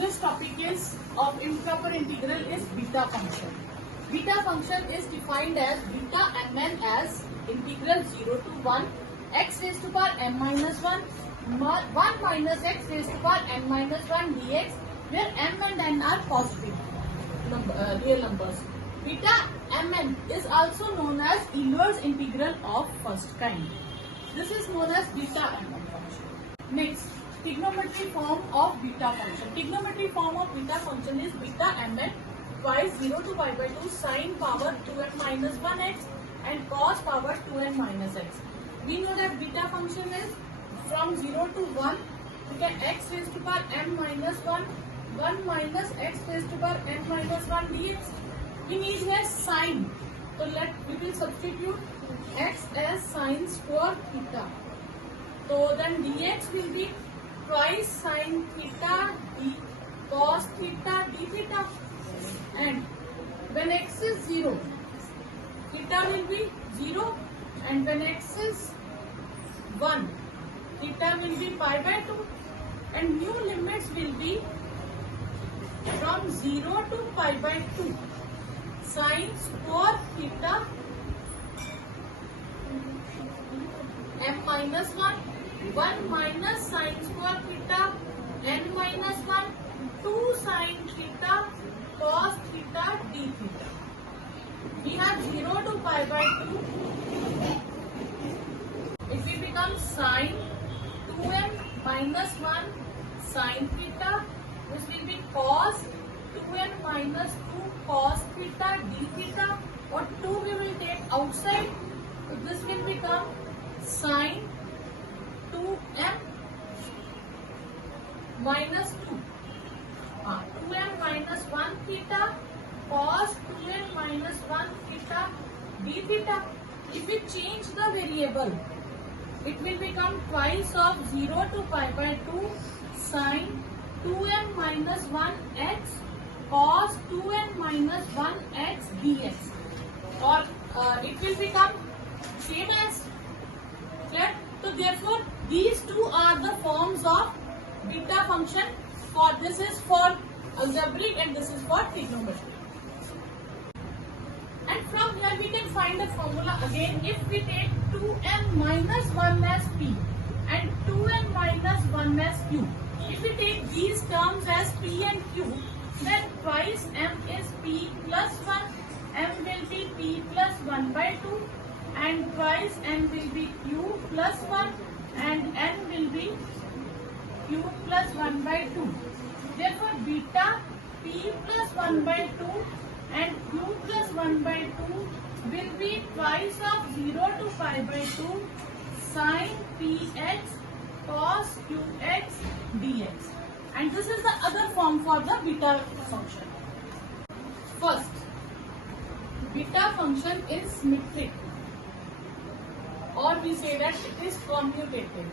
this topic is of improper integral is beta function. Beta function is defined as beta mn as integral 0 to 1 x raised to power m minus 1 1 minus x raised to power n minus 1 dx, where m and n are positive real numbers. Beta mn is also known as Euler's integral of first kind. This is known as beta mn function. Next, trigonometry form of beta function. Trigonometry form of beta function is beta mn twice 0 to pi by 2 sine power 2n minus 1x and cos power 2n minus x. We know that beta function is from 0 to 1. We get x raised to power m minus 1, 1 minus x raised to power n minus 1 dx. We need here sine. So we will substitute x as sine square theta. So then dx will be twice sine theta d cos theta d theta. And when x is 0, theta will be 0, and when x is 1, theta will be pi by 2, and new limits will be from 0 to pi by 2 sine square theta m minus 1, 1 minus sine square theta n minus 1, 2 sine theta cos theta d theta. We have 0 to pi by 2. It will become sine 2m minus 1 sine theta, which will be cos 2n minus 2 cos theta d theta, or 2 we will take outside. So this will become sine 2m minus 2. 2m minus 1 theta cos 2n minus 1 theta d theta. If we change the variable, it will become twice of 0 to pi by 2 sine 2m minus 1 x cos 2n minus 1 x dx, or it will become same as. Clear? So therefore these two are the forms of beta function. For this is for algebraic and this is for trigonometry. And from here we can find the formula again. If we take 2n minus 1 as p and 2n minus 1 as q, if we take these terms as p and q, then twice m is p plus 1, m will be p plus 1 by 2, and twice n will be q plus 1 and n will be q plus 1 by 2. Therefore beta p plus 1 by 2 and q plus 1 by 2 will be twice of 0 to pi by 2 sine px cos qx dx. And this is the other form for the beta function. First, beta function is symmetric, or we say that it is commutative.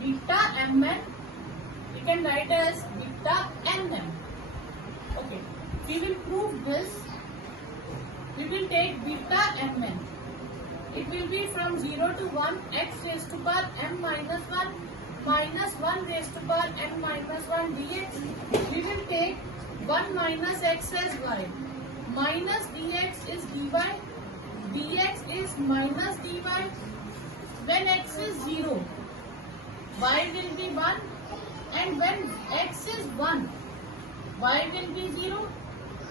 Beta mn, we can write as beta nm. Okay, we will prove this. We will take beta mn. It will be from 0 to 1 x raised to power m minus 1 minus 1 raised to power n minus 1 dx. We will take 1 minus x as y. Minus dx is dy. Dx is minus dy. When x is 0, y will be 1. And when x is 1, y will be 0.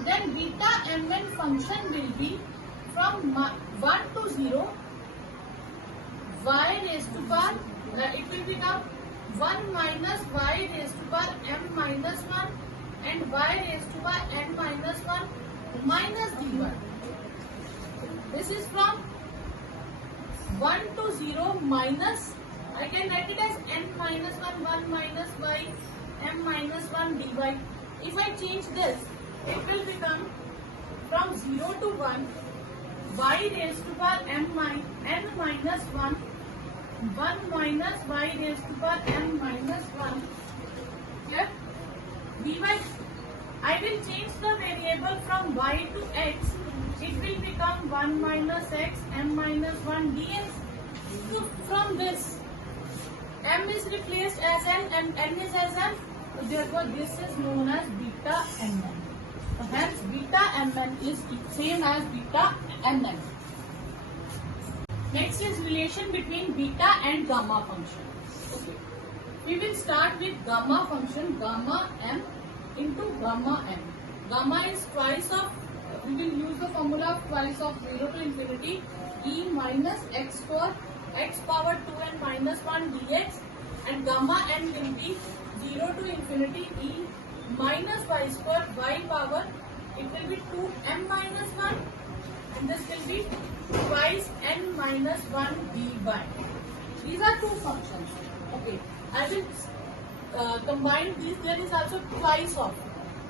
Then beta mn function will be from 1 to 0, y raised to power, it will become 1 minus y raised to power m minus 1 and y raised to power n minus 1 minus dy. This is from 1 to 0 minus, I can write it as n minus 1, 1 minus y, m minus 1 dy. If I change this, it will become from 0 to 1, y raised to power n minus 1, 1 minus y raised to power n minus 1. Here, dy, I will change the variable from y to x. It will become 1 minus x m minus 1 dx. So from this, M is replaced as N and N is as M. So therefore this is known as beta Mn. So hence beta Mn is same as beta Mn. Next is relation between beta and gamma function. Okay. We will start with gamma function, gamma m into gamma m. Gamma is twice of, we will use the formula of twice of 0 to infinity e minus x for x power 2n minus 1 dx, and gamma n will be 0 to infinity e minus y square y power, it will be 2m minus 1, and this will be twice n minus 1 dy. These are two functions. Okay, I will combine these. There is also twice of.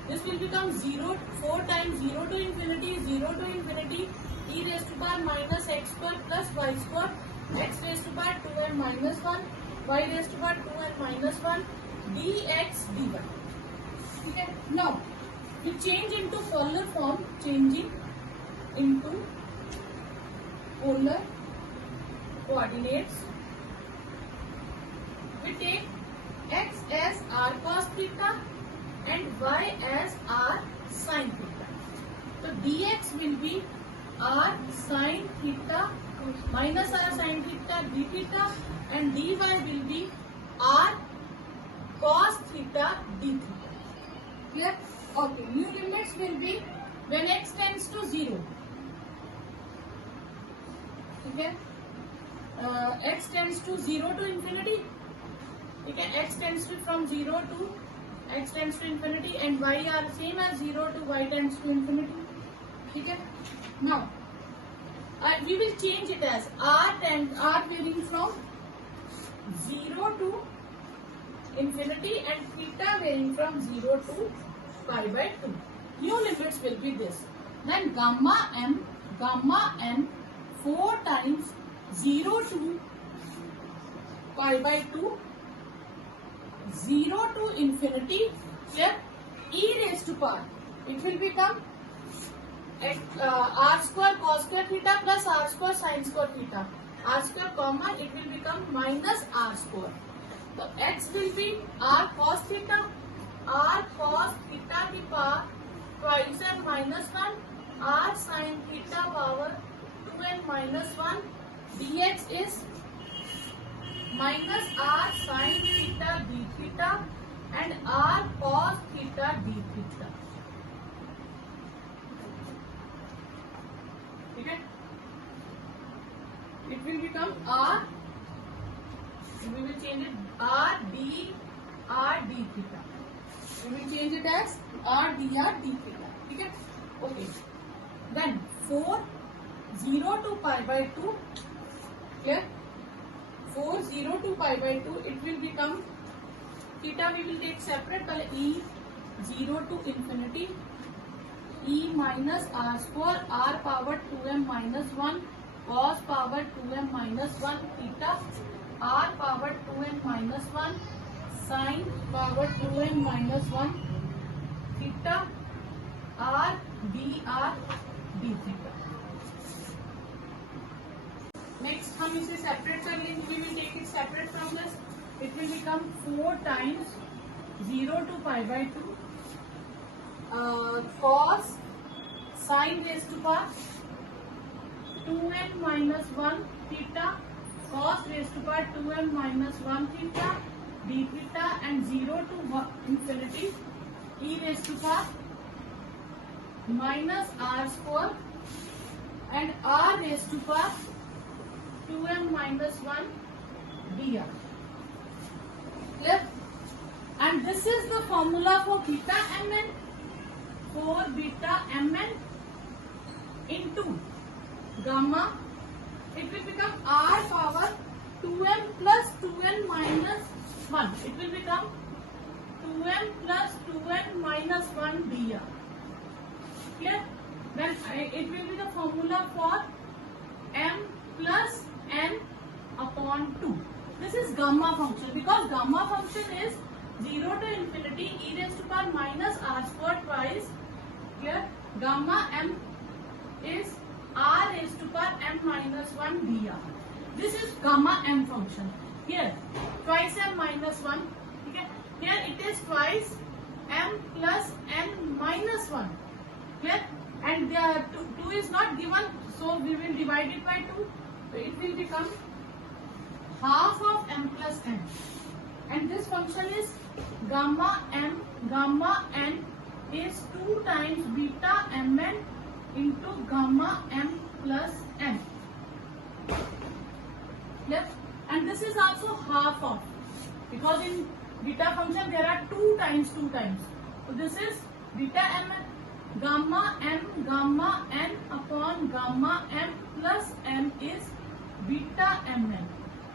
This will become 0, 4 times 0 to infinity, 0 to infinity, e raised to power minus x square plus y square, x raised to power 2n minus 1, y raised to power 2n minus 1, dx dy. Okay. Now, we change into polar form, changing into polar coordinates. We take x as r cos theta and y as r sin theta. So dx will be r sin theta minus r sin theta d theta, and dy will be r cos theta d theta. Clear? Okay. New limits will be when x tends to 0. Okay. X tends to 0 to infinity. Okay. X tends to from 0 to x tends to infinity, and y are same as 0 to y tends to infinity. Okay. Now we will change it as r varying from 0 to infinity and theta varying from 0 to pi by 2. New limits will be this. Then gamma n 4 times 0 to pi by 2, 0 to infinity, here e raised to power, it will become r square cos square theta plus r square sin square theta, r square comma, it will become minus r square. So x will be r cos theta the power twice n minus 1, r sin theta power 2n minus 1, dx is minus r sin theta d theta and r cos theta d theta. Okay? It will become r, we will change it r d theta. We will change it as r dr d theta. Okay? Okay. Then 4 0 to pi by 2. Here 4 0 to pi by 2, it will become theta, we will take separate, but e 0 to infinity e minus r square r power 2m minus 1 cos power 2m minus 1 theta r power 2n minus 1 sin power 2n minus 1 theta r dr d theta. Next हम इसे separate कर लेंगे. We will take it separate from this. It will become 4 times 0 to pi by 2 cos sin raised to power 2n minus 1 theta cos raised to power 2n minus 1 theta d theta, and 0 to infinity e raised to power minus r square and r raised to power 2m minus 1 dr. Clear? And this is the formula for beta mn. For beta mn into gamma, it will become r power 2m plus 2n minus 1. It will become 2m plus 2n minus 1 dr. Clear? Then it will be the formula for m plus n upon 2. This is gamma function, because gamma function is 0 to infinity e raised to power minus r square twice. Here gamma m is r raised to power m minus 1 dr. This is gamma m function. here twice m minus 1. Okay, here it is twice m plus n minus 1. Here, and the 2 is not given, so we will divide it by 2. So it will become half of m plus n, and this function is gamma n is 2 times beta mn into gamma m plus n. Yes, and this is also half of, because in beta function there are 2 times. So this is beta mn, gamma n upon gamma m plus n is beta mn.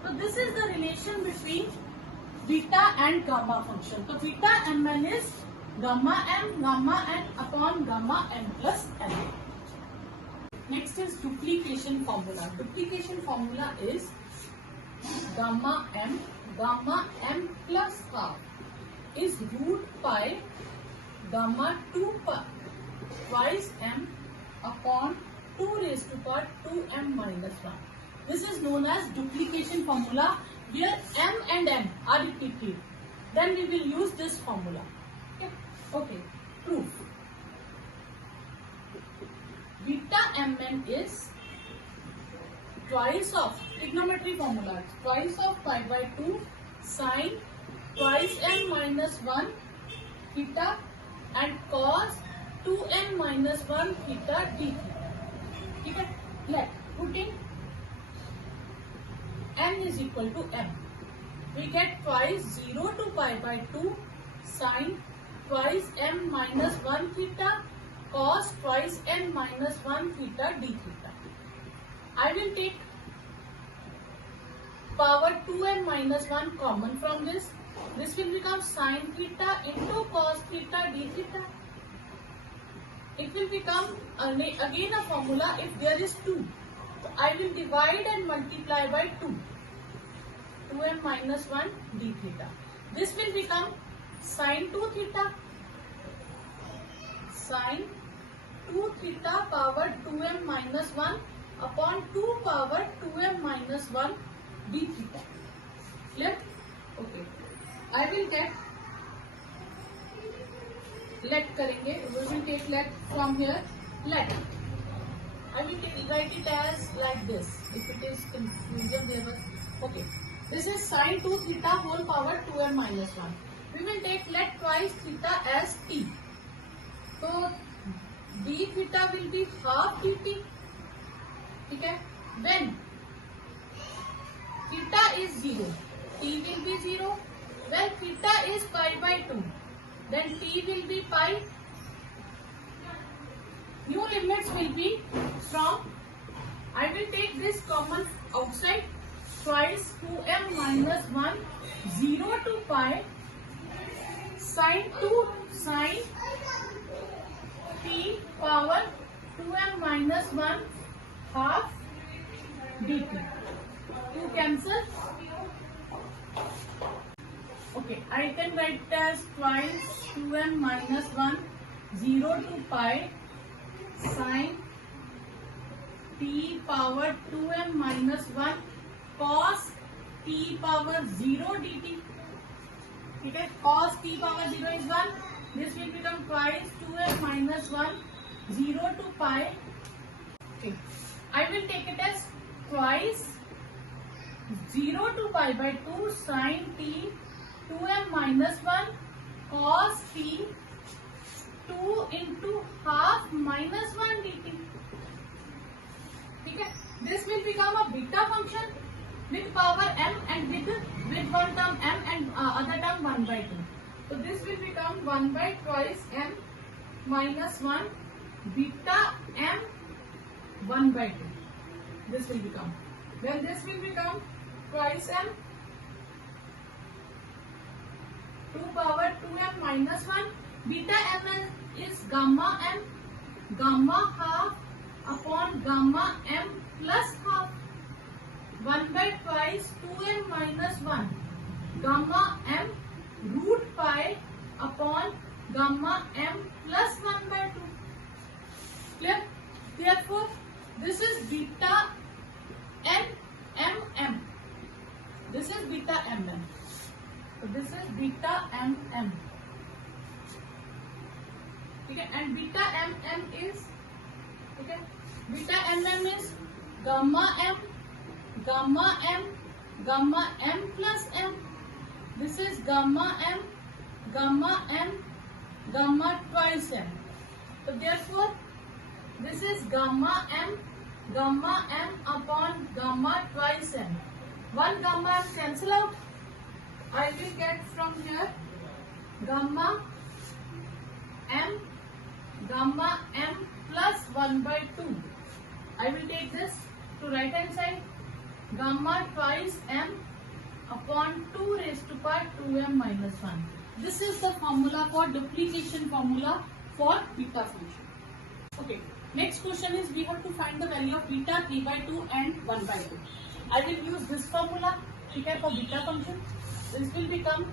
So this is the relation between beta and gamma function. So beta mn is gamma n upon gamma n plus n. Next is duplication formula. Duplication formula is gamma m plus half is root pi gamma 2 pi twice m upon 2 raised to power 2m minus 1. This is known as duplication formula, where m and n are repeated. Then we will use this formula. Okay. Proof. Beta mn is twice of trigonometry formula, twice of pi by 2 sine twice m minus 1 theta and cos 2m minus 1 theta d theta. Okay, let putting n is equal to m, we get twice 0 to pi by 2 sine twice m minus 1 theta cos twice n minus 1 theta d theta. I will take power 2n minus 1 common from this. This will become sine theta into cos theta d theta. It will become again a formula if there is 2. So I will divide and multiply by 2. 2m minus 1 d theta. This will become sine 2 theta. Sine 2 theta power 2m minus 1 upon 2 power 2m minus 1 d theta. Clear? Okay. I will get, let करेंगे, we will take let from here, let. I will write it as like this. If it is confusion there was, okay. This is sine 2 theta whole power 2m minus 1. We will take let twice theta as t. So d theta will be half dt. Okay. When theta is 0, t will be 0. When theta is pi by 2, then t will be pi. New limits will be from, I will take this common outside, twice 2m minus 1, 0 to pi, sine 2 sine t power 2m minus 1 half dt. 2 cancel. Okay, I can write it as twice 2m minus 1, 0 to pi, sine t power 2m minus 1 cos t power 0 dt. Okay, cos t power 0 is 1. This will become twice 2m minus 1, 0 to pi. Okay, I will take it as twice 0 to pi by 2 sine t 2m minus 1 cos t 2 into half minus 1 dt. Okay, this will become a beta function with power m and with one term m and other term 1 by 2. So this will become 1 by twice m minus 1 beta m 1 by 2. This will become. Then this will become twice m 2 power 2m minus 1. Beta mn is gamma m, gamma half upon gamma m plus half. 1 by twice 2m minus 1 gamma m root pi upon gamma m plus 1 by 2. Clear? Therefore, this is beta n m m. This is beta mm. So this is beta mm. Okay, and beta mm is, okay, beta mm is gamma m, gamma m, gamma m plus m. This is gamma m, gamma m, gamma twice m. So therefore, this is gamma m upon gamma twice m. One gamma cancel out. I will get from here gamma m plus 1 by 2. I will take this to right hand side. Gamma twice m upon 2 raised to power 2m minus 1. This is the formula for duplication formula for beta function. Okay. Next question is we have to find the value of beta 3 by 2 and 1 by 2. I will use this formula for beta function. This will become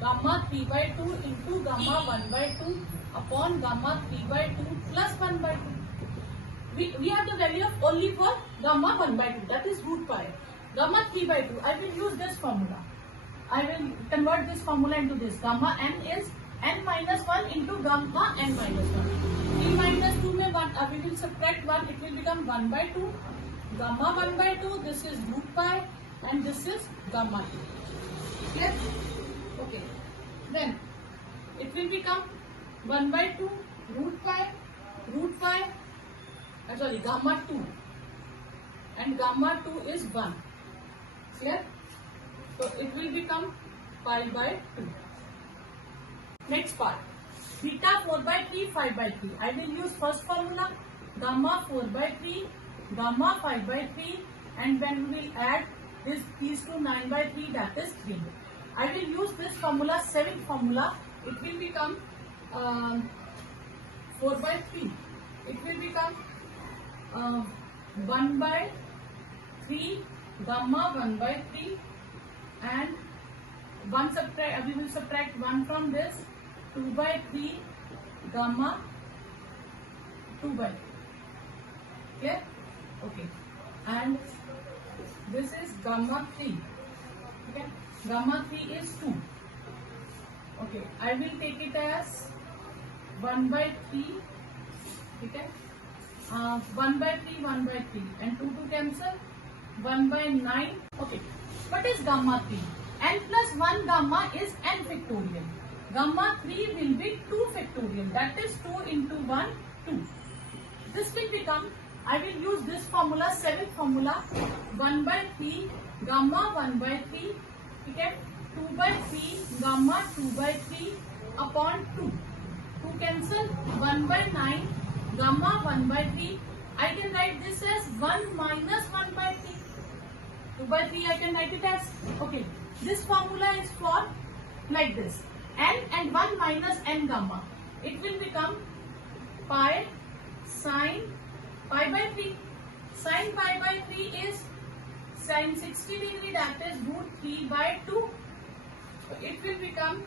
gamma 3 by 2 into gamma 1 by 2 upon gamma 3 by 2 plus 1 by 2. We have the value of only for gamma 1 by 2, that is root pi. Gamma 3 by 2, I will use this formula. I will convert this formula into this. Gamma n is n minus 1 into gamma n minus 1. 3 minus 2 में 1, we will subtract 1, it will become 1 by 2. Gamma 1 by 2, this is root pi and this is gamma 2. Clear? Okay. Then it will become 1 by 2 root pi, gamma 2 and gamma 2 is 1. Clear? So it will become pi by 2. Next part. Beta 4 by 3, 5 by 3. I will use first formula gamma 4 by 3, gamma 5 by 3 and when we will add these two 9 by 3, that is 3. I will use this formula, 7th formula. It will become 4 by 3. It will become 1 by 3 gamma 1 by 3 and we will subtract 1 from this, 2 by 3 gamma 2 by 3. Clear? Okay. And this is gamma 3. Okay. Gamma 3 is 2. Okay. I will take it as 1 by 3. Okay. 1 by 3, 1 by 3 and 2 to cancel. 1 by 9. Okay. What is gamma 3? N plus 1 gamma is n factorial. Gamma 3 will be 2 factorial. That is 2 into 1, 2. This will become, I will use this formula, 7th formula, 1 by 3 gamma 1 by 3, okay, 2 by 3 gamma 2 by 3 upon 2. 2 cancel, 1 by 9 gamma 1 by 3. I can write this as 1 minus 1 by 3. 2 by 3 I can write it as, okay, this formula is for like this, n and 1 minus n gamma. It will become pi sine pi by 3. Sine pi by 3 is sine 60 degree, that is root 3 by 2. So it will become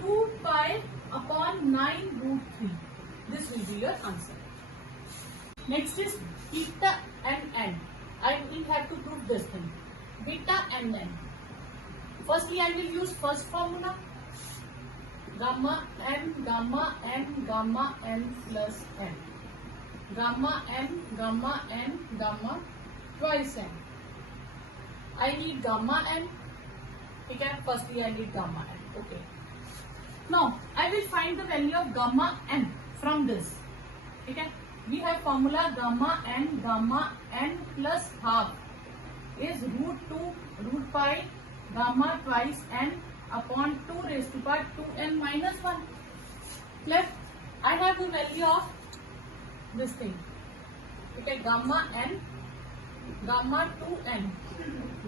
2 pi upon 9 root 3. This will be your answer. Next is beta and n. I will have to prove this thing. Beta and n. Firstly, I will use first formula. Gamma n, gamma n, gamma n plus n. Gamma n, gamma n, gamma twice n. I need gamma n. Okay, firstly I need gamma n. Okay. Now, I will find the value of gamma n from this. Okay. We have formula gamma n plus half is root 2 root pi gamma twice n upon 2 raised to power 2n minus 1. Left, I have the value of this thing. Okay, gamma n, gamma 2n,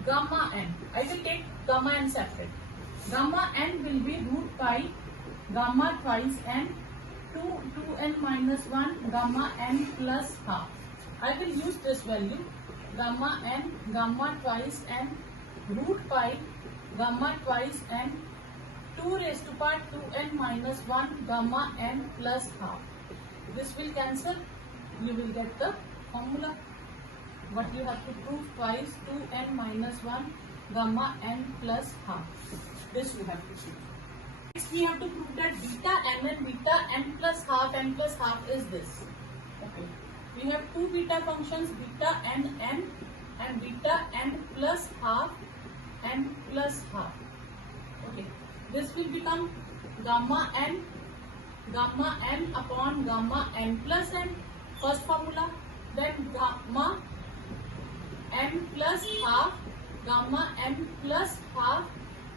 gamma n. I will take gamma n separate. Gamma n will be root pi gamma twice n 2n minus 1 gamma n plus half. I will use this value gamma n, gamma twice n, root pi gamma twice n 2 raised to power 2n minus 1 gamma n plus half. This will cancel. You will get the formula. What you have to prove twice 2n minus 1 gamma n plus half. This we have to see. Next we have to prove that beta n plus half is this. Okay. We have two beta functions, beta n and beta n plus half n plus half. Okay. This will become gamma n upon gamma n plus n, first formula. Then gamma n plus half, gamma n plus half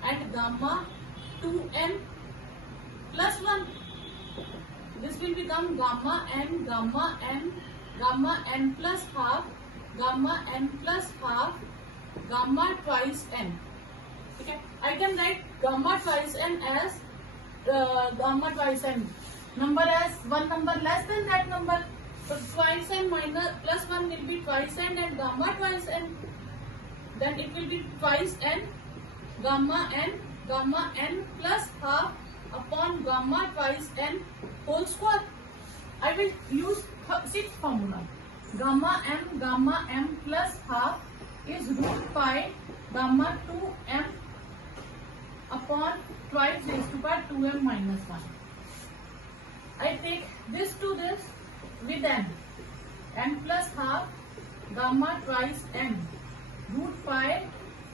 and gamma 2n plus 1. This will become gamma n plus half, gamma n plus half, gamma twice n. Okay, I can write gamma twice n as gamma twice n number as one number less than that number. So twice n minus plus 1 will be twice n and gamma twice n. Then it will be twice n, gamma n plus half upon gamma twice n whole square. I will use sixth formula. Gamma m plus half is root pi gamma 2m upon twice raised to power 2m minus 1. I take this to this with n plus half gamma twice n root pi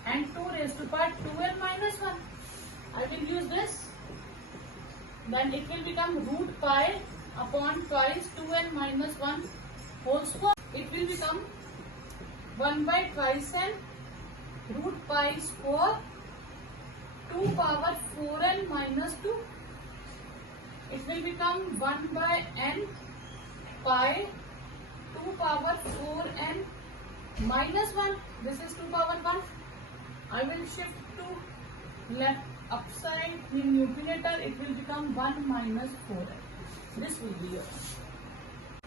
and 2 raised to power 2n minus 1. I will use this. Then it will become root pi upon twice 2n minus 1 whole square. It will become 1 by twice n root pi square 2 power 4n minus 2. It will become 1 by n pi 2 power 4n minus 1. This is 2 power 1. I will shift to left upside in numerator. It will become 1 minus 4n. This will be yours.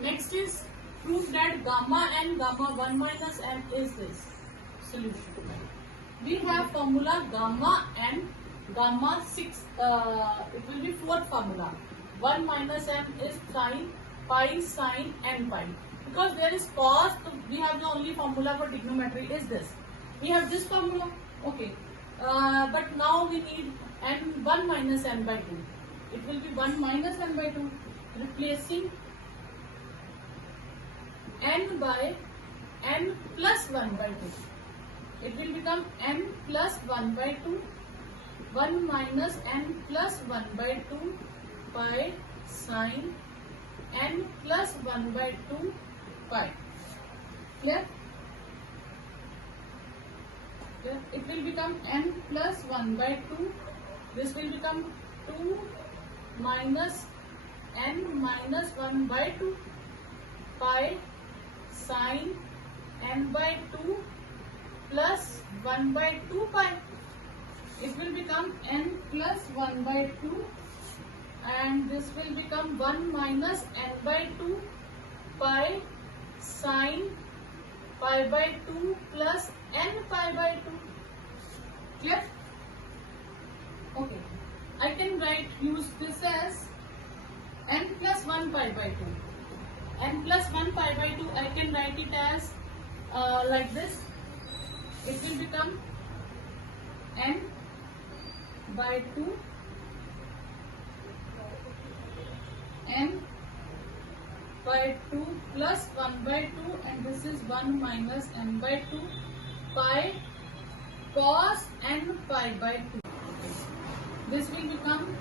Next is proof that gamma n gamma 1 minus n is this. Solution. We have formula gamma n gamma 6. It will be fourth formula. 1 minus n is sine pi sine n pi. Because there is cos, so we have the only formula for trigonometry is this. We have this formula. Okay. But now we need n 1 minus n by 2. It will be 1 minus n by 2. Replacing n by n plus 1 by 2. It will become n plus 1 by 2. 1 minus n plus 1 by 2 pi sine n plus 1 by 2 pi. Clear? It will become n plus 1 by 2. This will become 2 minus n minus 1 by 2 pi sine n by 2 plus 1 by 2 pi. It will become n plus 1 by 2 and this will become 1 minus n by 2 pi sine pi by 2 plus n pi by 2. Clear? Okay. I can use this as n plus 1 pi by 2. N plus 1 pi by 2, I can write it as like this. It will become n by 2 n by 2 plus 1 by 2 and this is 1 minus n by 2 pi cos n pi by 2. This will become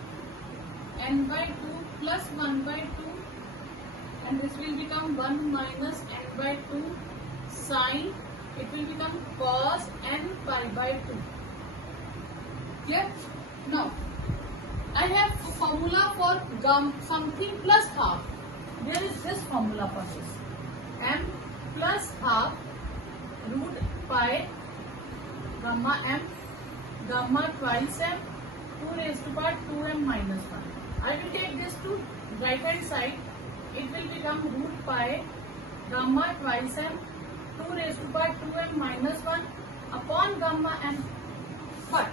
n by 2 plus 1 by 2 and this will become 1 minus n by 2 sine. It will become cos n pi by 2. Clear? Now, I have a formula for something plus half. There is this formula for this. M plus half root pi gamma m gamma twice m 2 raised to power 2m minus 1. I will take this to right hand side. It will become root pi gamma twice m 2 raised to power 2m minus 1 upon gamma m. But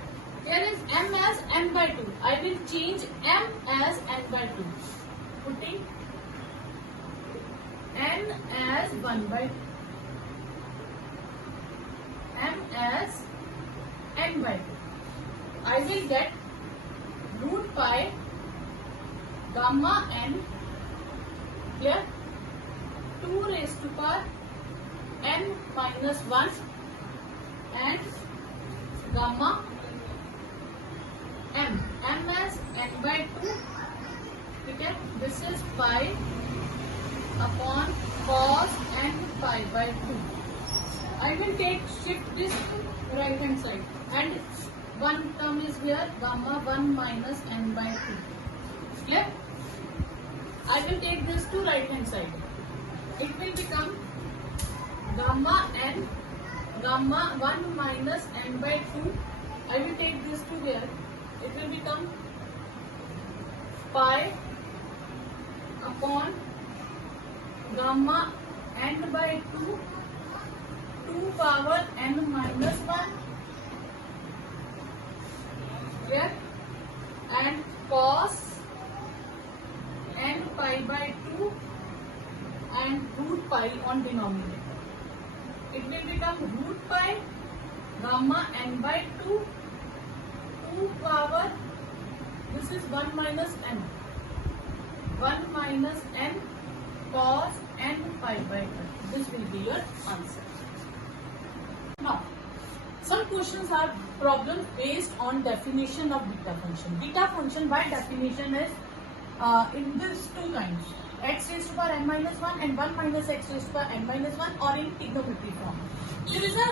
here is m as n by 2. I will change m as n by 2. Putting n as 1 by 2. M as n by 2. I will get root pi gamma n here 2 raised to power n minus 1 and gamma m as n by 2. Okay, this is pi upon cos n pi by 2. I will shift this to right hand side and one term is here gamma 1 minus n by 2. Clear? I will take this to right hand side. It will become gamma n gamma 1 minus n by 2. I will take this to here. It will become pi upon gamma n by 2 2 power n minus 1 here and cos n pi by 2 and root pi on denominator. It will become root pi gamma n by 2 2 power, this is 1 minus n 1 minus n cos n pi by 2. This will be your answer. Now, some questions are problems based on definition of beta function. Beta function by definition is in these two kinds, x raised to power n minus 1 and 1 minus x raised to power n minus 1, or in trigonometry form. There is a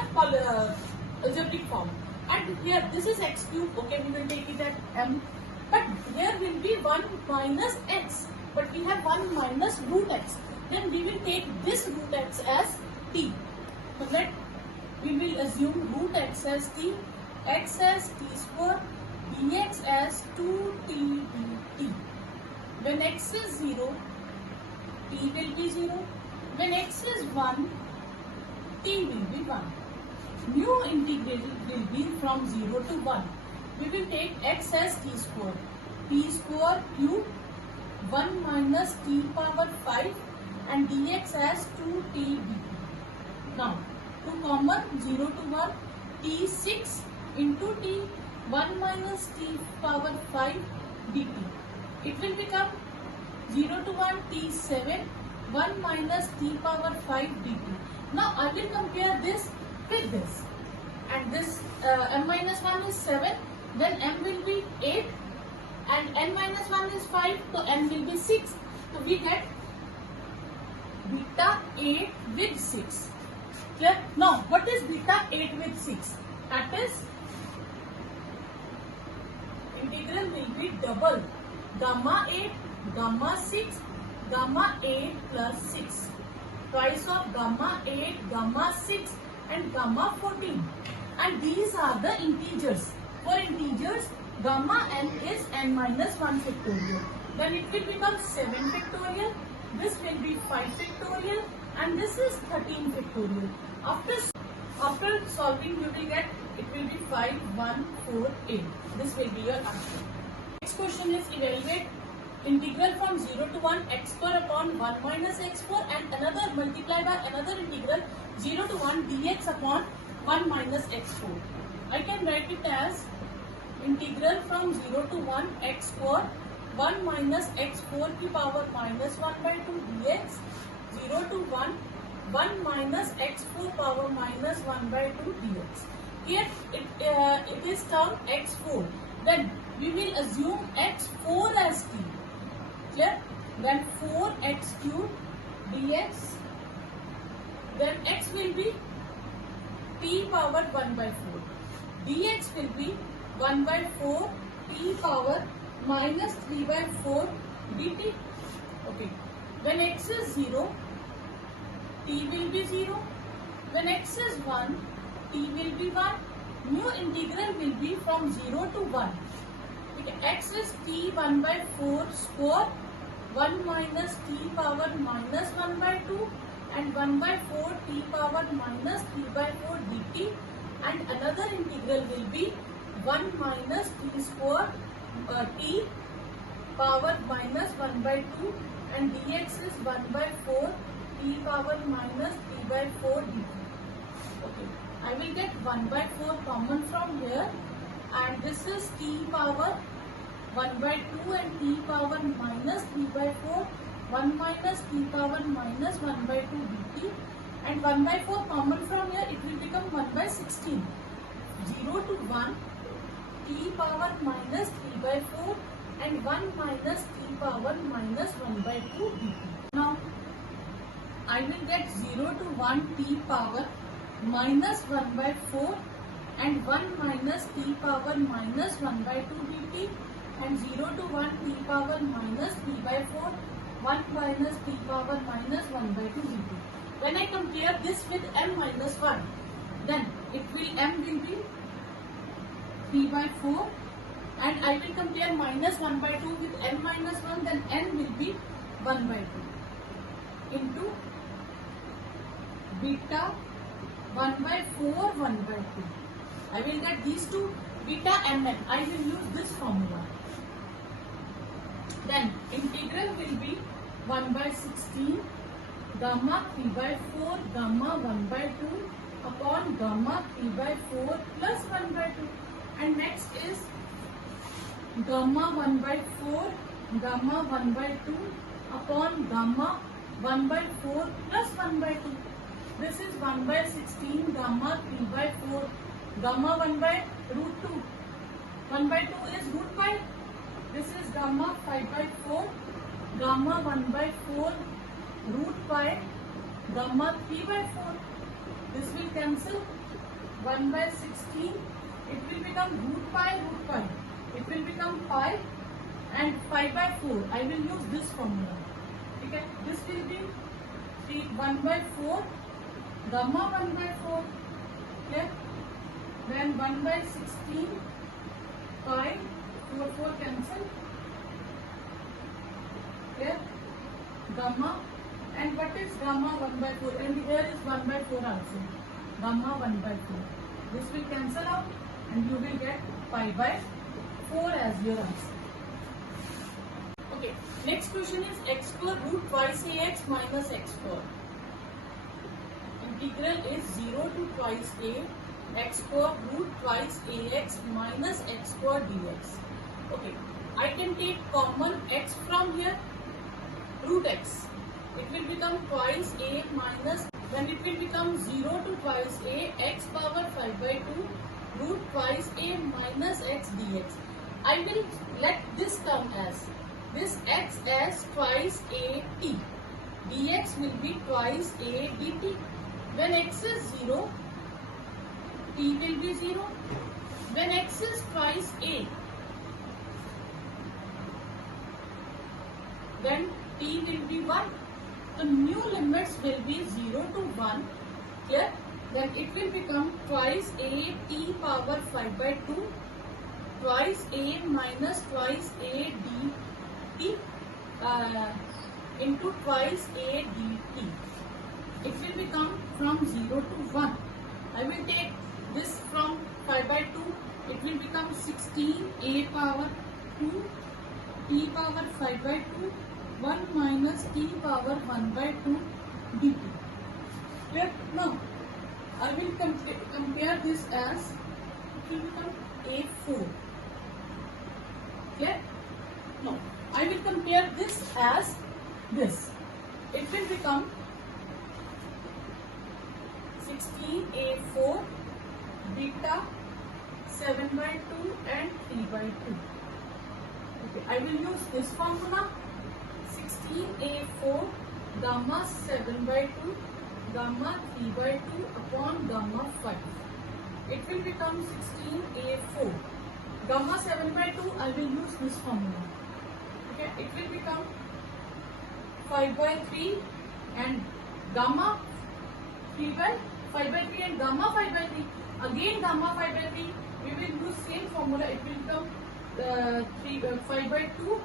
algebraic form, and here this is x cube. Okay, we will take it at m, but here will be 1 minus x, but we have 1 minus root x. Then we will take this root x as t. So let we will assume root x as t, x as t square, dx as 2t dt. When x is 0, t will be 0. When x is 1, t will be 1. New integral will be from 0 to 1. We will take x as t square cube 1 minus t power 5 and dx as 2t dt. Now, to common 0 to 1, t 6 into t 1 minus t power 5 dt. It will become 0 to 1 t 7 1 minus t power 5 dt. Now I will compare this with this, and this m minus 1 is 7, then m will be 8 and n minus 1 is 5, so n will be 6. So we get beta 8 with 6. Clear? Now what is beta 8 with 6? That is, integral will be double gamma 8, gamma 6, gamma 8 plus 6. Twice of gamma 8, gamma 6 and gamma 14. And these are the integers. For integers, gamma n is n minus 1 factorial. Then it will become 7 factorial. This will be 5 factorial. And this is 13 factorial. After solving, you will get, it will be 5, 1, 4, 8. This will be your answer. Next question is, evaluate integral from 0 to 1 x square upon 1 minus x4 and another multiply by another integral 0 to 1 dx upon 1 minus x4. I can write it as integral from 0 to 1 x square 1 minus x4 की power minus 1 by 2 dx 0 to 1 1 minus x4 power minus 1 by 2 dx. Here it is term x4. Then we will assume x4 as t. Clear? Then 4x cube dx. Then x will be t power 1 by 4. Dx will be 1 by 4 t power minus 3 by 4 dt. Okay. When x is 0, t will be 0. When x is 1, t will be 1. New integral will be from 0 to 1. Okay. X is t 1 by 4 square 1 minus t power minus 1 by 2 and 1 by 4 t power minus 3 by 4 dt, and another integral will be 1 minus t square t power minus 1 by 2 and dx is 1 by 4 t power minus 3 by 4 dt. Okay. I will get 1 by 4 common from here, and this is t power 1 by 2 and t power minus 3 by 4, 1 minus t power minus 1 by 2 dt, and 1 by 4 common from here, it will become 1 by 16. 0 to 1, t power minus 3 by 4 and 1 minus t power minus 1 by 2 dt. Now, I will get 0 to 1 t power minus 1 by 4 and 1 minus t power minus 1 by 2 dt, and 0 to 1 t power minus 3 by 4, 1 minus t power minus 1 by 2 dt. When I compare this with m minus 1, then m will be 3 by 4, and I will compare minus 1 by 2 with n minus 1, then n will be 1 by 2 into beta 1 by 4, 1 by 2. I will get these two beta mn. I will use this formula. Then integral will be 1 by 16 gamma 3 by 4 gamma 1 by 2 upon gamma 3 by 4 plus 1 by 2. And next is gamma 1 by 4 gamma 1 by 2 upon gamma 1 by 4 plus 1 by 2. This is 1 by 16 gamma 3 by 4 gamma 1 by root 2. 1 by 2 is root pi. This is gamma 5 by 4 gamma 1 by 4 root pi gamma 3 by 4. This will cancel. 1 by 16, it will become root pi. It will become pi, and 5 by 4. I will use this formula. Okay, this will be 1 by 4 gamma 1 by 4. Okay, then 1 by 16 pi 4 cancel. Okay, gamma, and what is gamma 1 by 4? And here is 1 by 4 also. Gamma 1 by 4. This will cancel out, and you will get pi by 4 as your answer. Okay, next question is x square root twice ax minus x square. Integral is 0 to twice a x square root twice ax minus x square dx. Okay, I can take common x from here, root x. It will become twice a minus, then it will become 0 to twice a x power 5 by 2 root twice a minus x dx. I will let this term as this x as twice a t. Dx will be twice a dt. When x is 0, t will be 0. When x is twice a, then t will be 1. The new limits will be 0 to 1. Here, then it will become twice a t power 5 by 2 twice a minus twice a dt into twice a dt. It will become from 0 to 1. I will take this from 5 by 2. It will become 16 a power 2 t power 5 by 2 1 minus t power 1 by 2 dt. Here, now I will compare this as, it will become a4. Clear? No, I will compare this as this. It will become 16a4 beta 7 by 2 and 3 by 2. Okay, I will use this formula. 16a4 gamma 7 by 2 gamma 3 by 2 upon gamma 5. It will become 16a4. Gamma 7 by 2, I will use this formula. Okay, it will become 5 by 3 and gamma 3 by 5 by 3 and gamma 5 by 3. Again gamma 5 by 3, we will use same formula. It will become 5 by 2.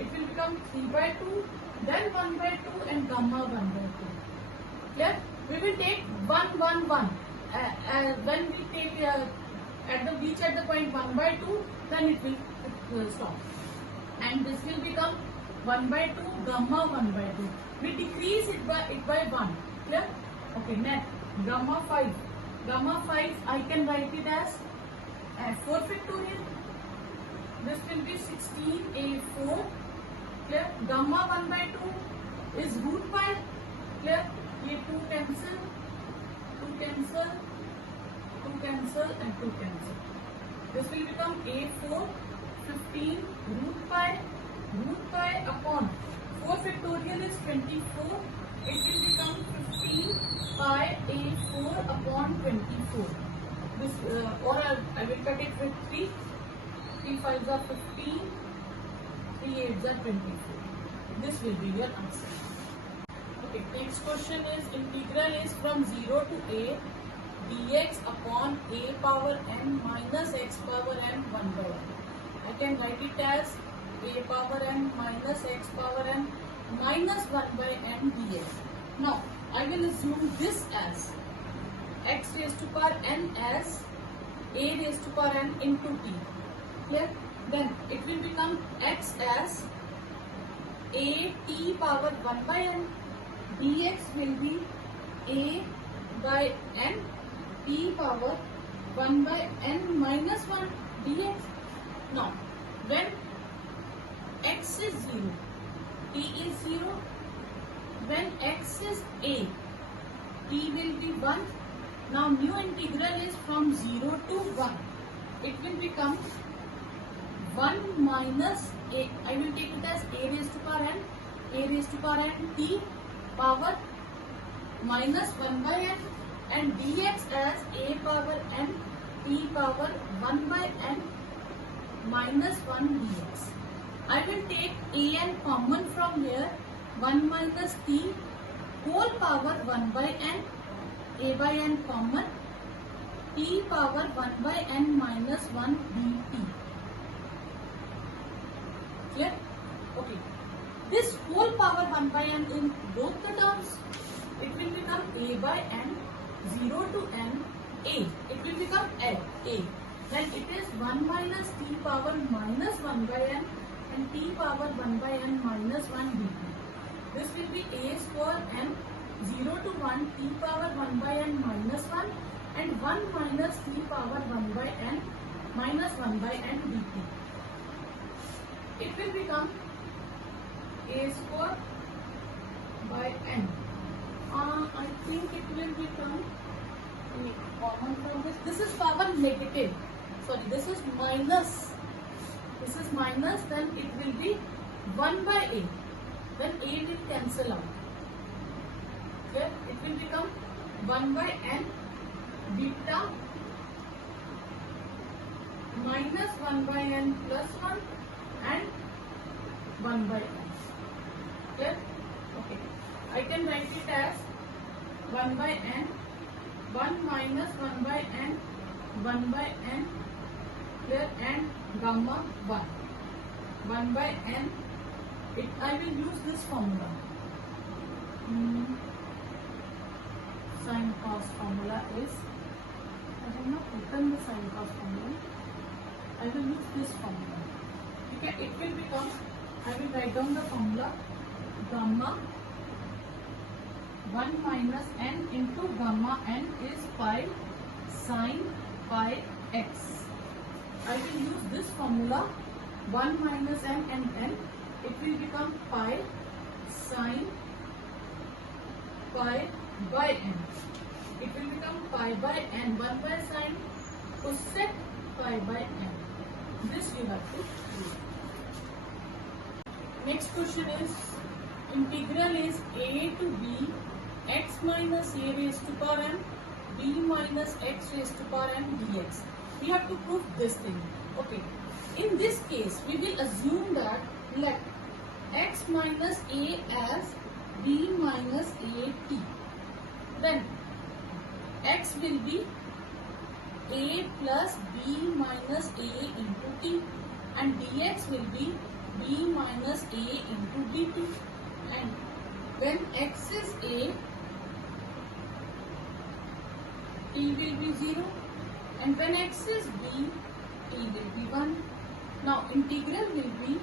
It will become 3 by 2, then 1 by 2 and gamma 1 by 2. Clear? We will take 1, 1, 1. When we take reach at the point 1 by 2, then it will stop. And this will become 1 by 2, gamma 1 by 2. We decrease it by 1. Clear? Okay, next gamma 5. Gamma 5, I can write it as 4 factorial. This will be 16a4. Clear? Gamma 1 by 2 is root pi. Clear? ये 2 cancel, 2 cancel, 2 cancel and 2 cancel. This will become a4 15 root pi upon 4 factorial is 24. It will become 15 pi a4 upon 24. This or I will cut it with 3. 3 5s are 15. 3 8s are 24. This will be your answer. Okay, next question is integral is from 0 to a dx upon a power n minus x power n 1 by 1. I can write it as a power n minus x power n minus 1 by n dx. Now, I will assume this as x raised to power n as a raised to power n into t. Clear? Then it will become x as a t power 1 by n. Dx will be a by n t power 1 by n minus 1 dx. Now, when x is 0, t is 0. When x is a, t will be 1. Now, new integral is from 0 to 1. It will become 1 minus a. I will take it as a raised to power n t power minus 1 by n and dx as a power n t power 1 by n minus 1 dx. I will take a n common from here. 1 minus t whole power 1 by n, a by n common, t power 1 by n minus 1 dt. Clear? Okay. This whole power 1 by n in both the terms, it will become a by n, 0 to n, a. It will become a. Then it is 1 minus t power minus 1 by n and t power 1 by n minus 1 dt. This will be a square n 0 to 1 t power 1 by n minus 1 and 1 minus t power 1 by n minus 1 by n dt. It will become a square by n. I think it will become common from this. This is power negative. Sorry, this is minus. This is minus, then it will be 1 by a. Then a will cancel out. Okay? It will become 1 by n beta minus 1 by n plus 1 and 1 by n. Clear? Okay. I can write it as 1 by n, 1 minus 1 by n, 1 by n, clear, and gamma 1. 1 by n, I will use this formula. Sine cos formula is, I have not written the sine cos formula. I will use this formula. Okay, it will become, I will write down the formula, gamma 1 minus n into gamma n is pi sine pi x. I will use this formula 1 minus n and n. It will become pi sine pi by n. It will become pi by n. 1 by sine cosec pi by n. This you have to do. Next question is integral is a to b x minus a raised to power n b minus x raised to power n dx. We have to prove this thing. Okay. In this case, we will assume that let x minus a as b minus a t. Then x will be a plus b minus a into t and dx will be b minus a into dt. And when x is a, t will be 0, and when x is b, t will be 1. Now integral will be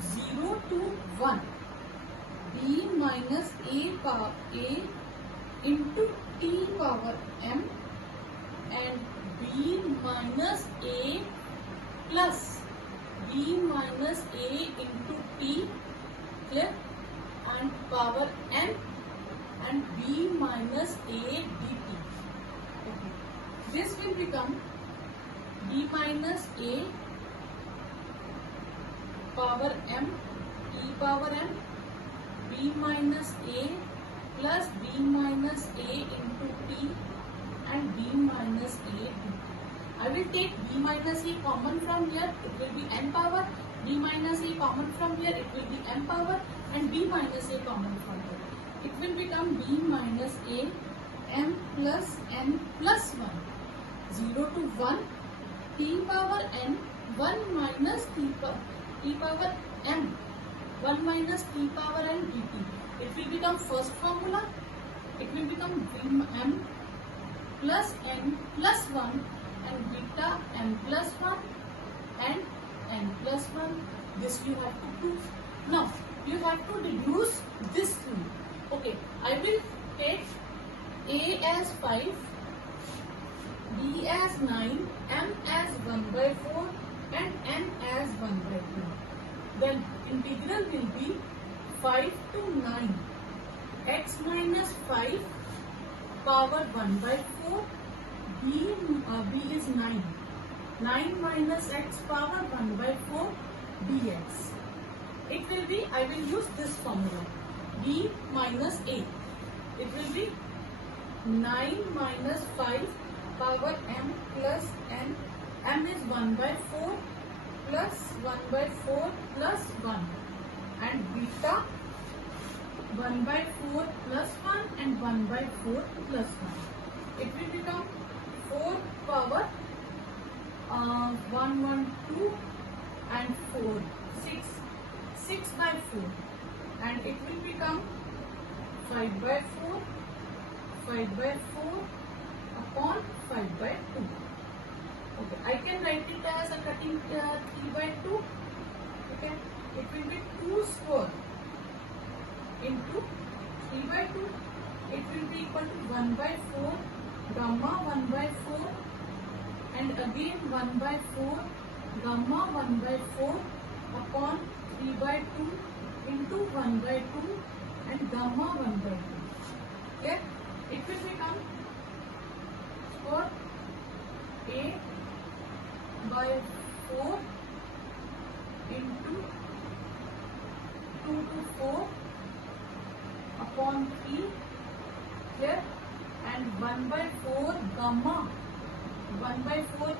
0 to 1 b minus a power a into t power m and b minus a plus b minus a into t, clear, and power n and b minus a dt. Okay. This will become b minus a power m e power m, b minus a plus b minus a into t and b minus a dt. I will take b minus a common from here, it will be n power, b minus a common from here, it will be m power, and b minus a common from here. It will become b minus a m plus n plus 1, 0 to 1, t power n, 1 minus t power m, 1 minus t power n dt. It will become first formula, it will become m plus n plus 1 and beta m plus 1 and n plus 1. This you have to prove. Now you have to deduce this thing. Okay, I will take a as 5, b as 9, m as 1 by 4 and n as 1 by 2. Then integral will be 5 to 9 x minus 5 power 1 by 4, b is 9, 9 minus x power 1 by 4 dx. It will be, I will use this formula, b minus a. It will be 9 minus 5 power m plus n, m is 1 by 4 plus 1 by 4 plus 1 and beta 1 by 4 plus 1 and 1 by 4 plus 1. It will become 4 power 1, 1, 2 and 4, 6, 6 by 4 and it will become 5 by 4, 5 by 4 upon 5 by 2. Okay, I can write it as a cutting 3 by 2. Okay, it will be 2 square into 3 by 2. It will be equal to 1 by 4 gamma 1 by 4 and again 1 by 4 gamma 1 by 4 upon 3 by 2 into 1 by 2 and gamma 1 by 2. Okay, it will become for a by 4 into 2 to 4 upon 3, clear, and 1 by 4 gamma 1 by 4,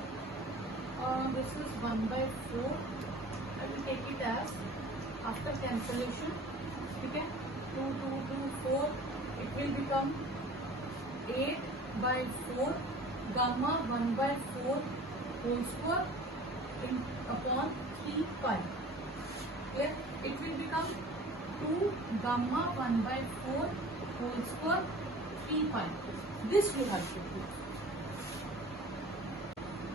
this is 1 by 4, I will take it as after cancellation, okay, 2, 2, 2, 4, it will become 8 by 4 gamma 1 by 4 whole square upon 3 pi, clear, it will become 2 gamma 1 by 4 whole square 3 pi. This you have to do.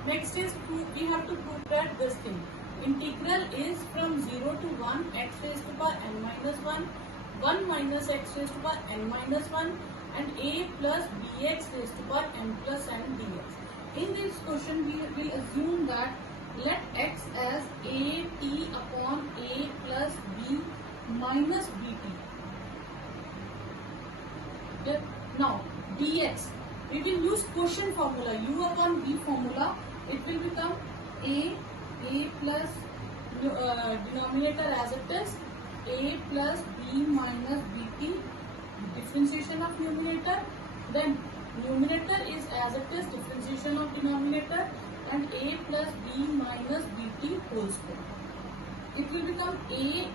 Next is we have to prove that this thing. Integral is from 0 to 1 x raised to power n minus 1, 1 minus x raised to power n minus 1 and a plus bx raised to power n plus n dx. In this question we will assume that let x as a t upon a plus b minus bt. Okay. Now dx, we will use quotient formula, u upon v formula. It will become a plus denominator as it is, a plus b minus bt, differentiation of numerator, then numerator is as it is, differentiation of denominator, and a plus b minus bt whole square. It will become a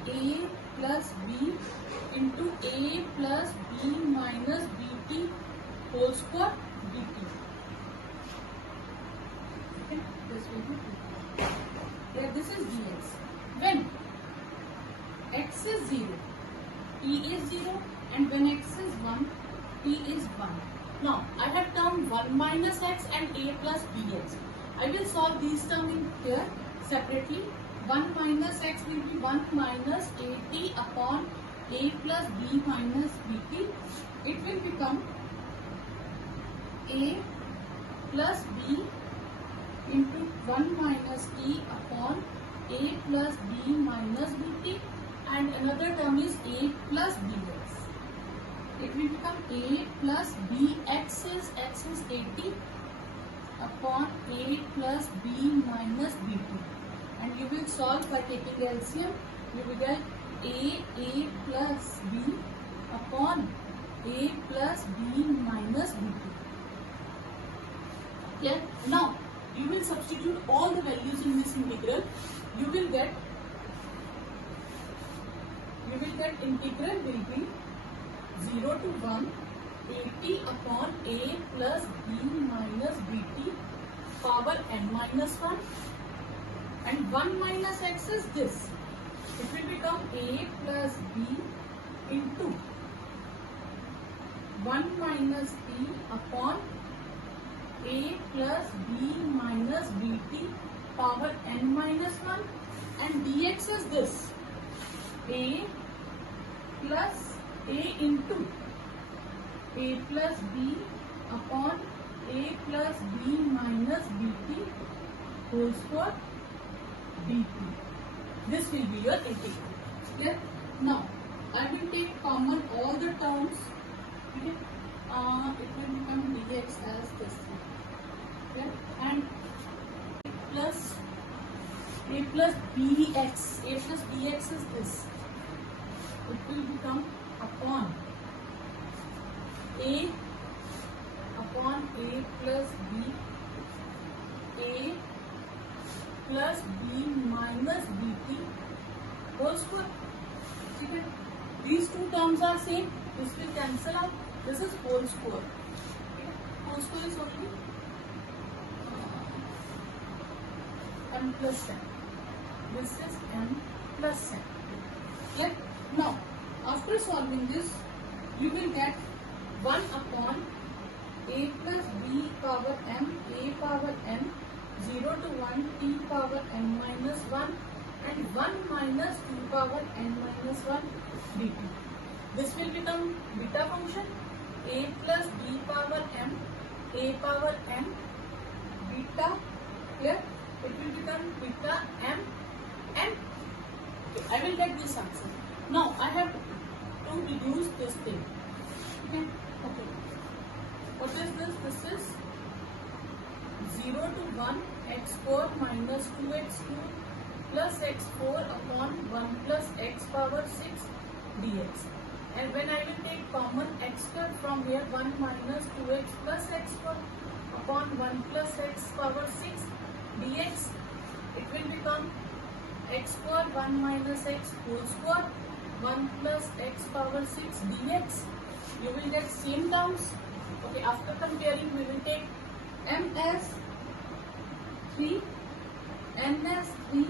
plus b into a plus b minus bt whole square dt. Okay, this will be 2. Here this is dx. When x is 0, t is 0, and when x is 1, t is 1. Now I have term 1 minus x and a plus bx. I will solve these terms in here separately. 1 minus x will be 1 minus at upon a plus b minus bt. It will become a plus b into 1 minus t upon a plus b minus bt, and another term is a plus bx. It will become a plus bx is x is 80 upon a plus b minus bt, and you will solve by taking LCM. You will get a plus b upon a plus b minus bt. Okay. Now you will substitute all the values in this integral. You will get integral will be 0 to 1 80 upon a plus b minus bt power n minus 1, and 1 minus x is this. It will become a plus b into 1 minus t upon a plus b minus bt power n minus 1, and dx is this, a plus a into a plus b upon a plus b minus bt whole square dt. This will be your integral. Clear? Now I will take common all the terms. Okay? It will become dx as this. Okay? And a plus bx is this. It will become upon a plus b, a plus b minus bt whole square. Okay? These two terms are same. This will cancel out. This is whole square. Okay? Whole square is only m plus n. This is m plus n. Okay? Now, after solving this, you will get 1 upon a plus b power m, a power n, 0 to 1 t power n minus 1, and 1 minus t power n minus 1 dt. This will become beta function, a plus b power m, a power n, beta. Clear? It will become beta m n. Okay, I will get this answer. Now I have to reduce this thing. Okay. Okay. What is this? This is 0 to 1 x4 minus 2x2 plus x4 upon 1 plus x power 6 dx. And when I will take common x square from here, 1 minus 2x plus x4 upon 1 plus x power 6 dx, it will become x square 1 minus x whole square 1 plus x power 6 dx. You will get same terms. Okay, after comparing, we will take m as 3, n as 3,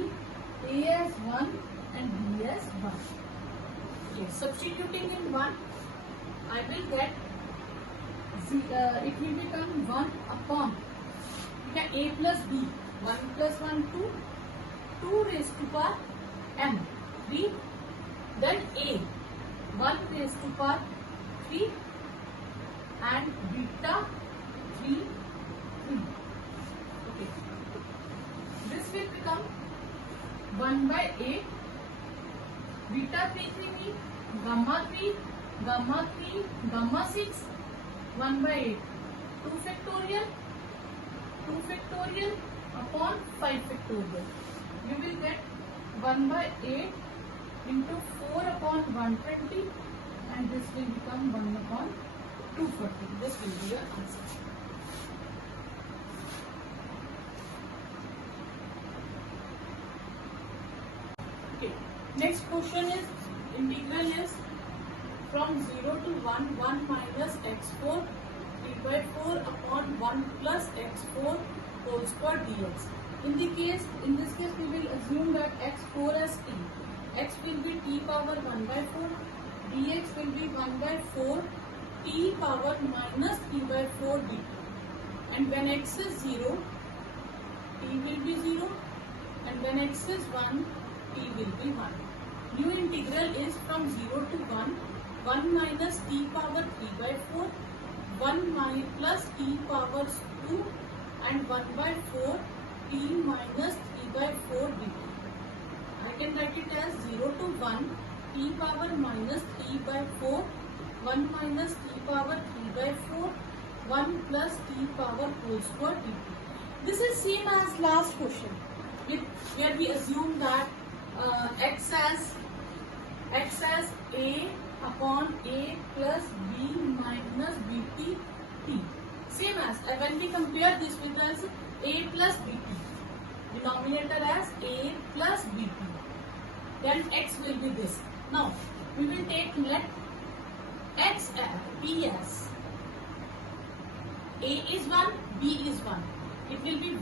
a as 1, and b as 1. Okay, substituting in 1, I will get it will become 1 upon a plus b, 1 plus 1 2 raised to power m 3, then a 1 raised to power 3, and beta 3 3. Okay, this will become 1 by 8 beta 3 3 gamma 3 gamma 3 gamma 6 1 by 8 2 factorial upon 5 factorial. You will get 1 by 8 into 4 upon 120, and this will become 1 upon 240. This will be your answer. Okay. Next question is integral is from 0 to 1 minus x4 t by 4 upon 1 plus x4 whole square dx. In this case we will assume that x4 as t. X will be t power 1 by 4. Dx will be 1 by 4 t power minus t by 4 dt. And when x is 0, t will be 0. And when x is 1, t will be 1. New integral is from 0 to 1 minus t power 3 by 4, 1 plus t power 2 and 1 by 4 t minus 3 by 4 dt. I can write it as 0 to 1 t power minus 3 by 4, 1 minus t power 3 by 4, 1 plus t power whole square dt. This is same as last question, where we assume that x as a upon a plus b minus bt t. Same as when we compare this with as a plus bt, denominator as a plus bt, then x will be this. Now we will take let x p as a is 1, b is 1. It will be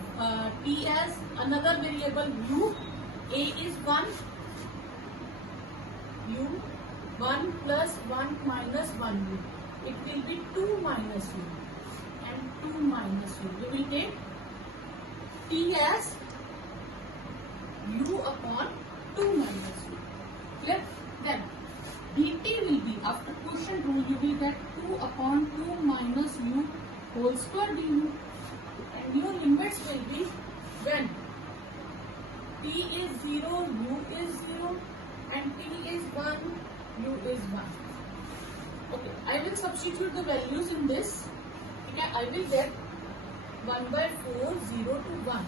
t as another variable u. A is 1, u 1 plus 1 minus 1 u. It will be 2 minus u and 2 minus u. We will take t as u upon 2 minus u. Clear? Then dt will be, after quotient rule, you will get 2 upon 2 minus u whole square du. And your limits will be when t is 0, u is 0, and t is 1, u is 1. Okay, I will substitute the values in this. Okay, I will get 1 by 4, 0 to 1.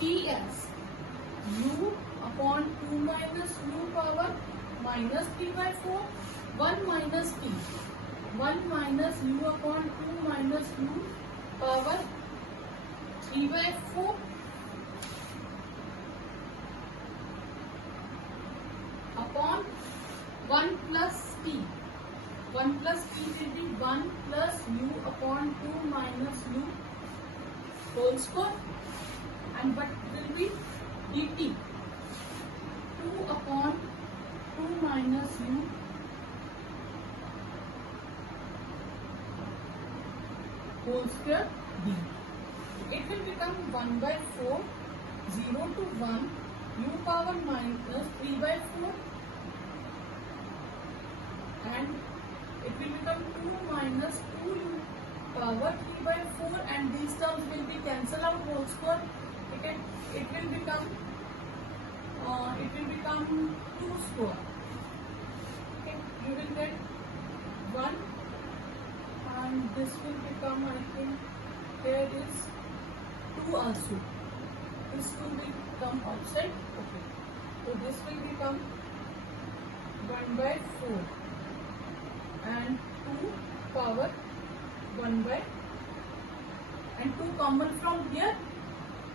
T as u upon 2 minus u power minus 3 by 4, 1 minus t, 1 minus u upon 2 minus u power 3 by 4 upon 1 plus t. 1 plus t will be 1 plus u upon 2 minus u whole square, and what will be dt? 2 upon 2 minus u whole square d. It will become 1 by 4, 0 to 1, u power minus 3 by 4, and it will become 2 minus 2 u power 3 by 4, and these terms will be cancelled out whole square. It will become 2 square. Okay, you will get 1, and this will become, I think, there is 2 also. This 2 will come outside. Okay, so this will become 1 by 4 and 2 power 1 by, and 2 common from here.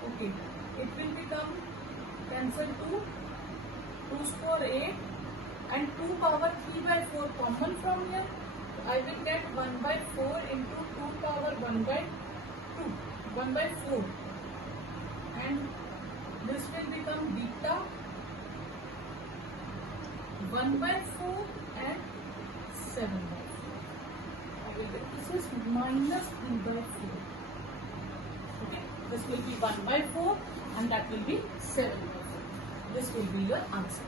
Okay, it will become cancel 2 square 8, and 2 power 3 by 4 common from here. So I will get 1 by 4 into 2 power 1 by 2, 1 by 4, and this will become beta 1 by 4 and 7 by 4. I will get, this is minus 3 by 4. Okay, this will be 1 by 4 and that will be 7 by 4. This will be your answer.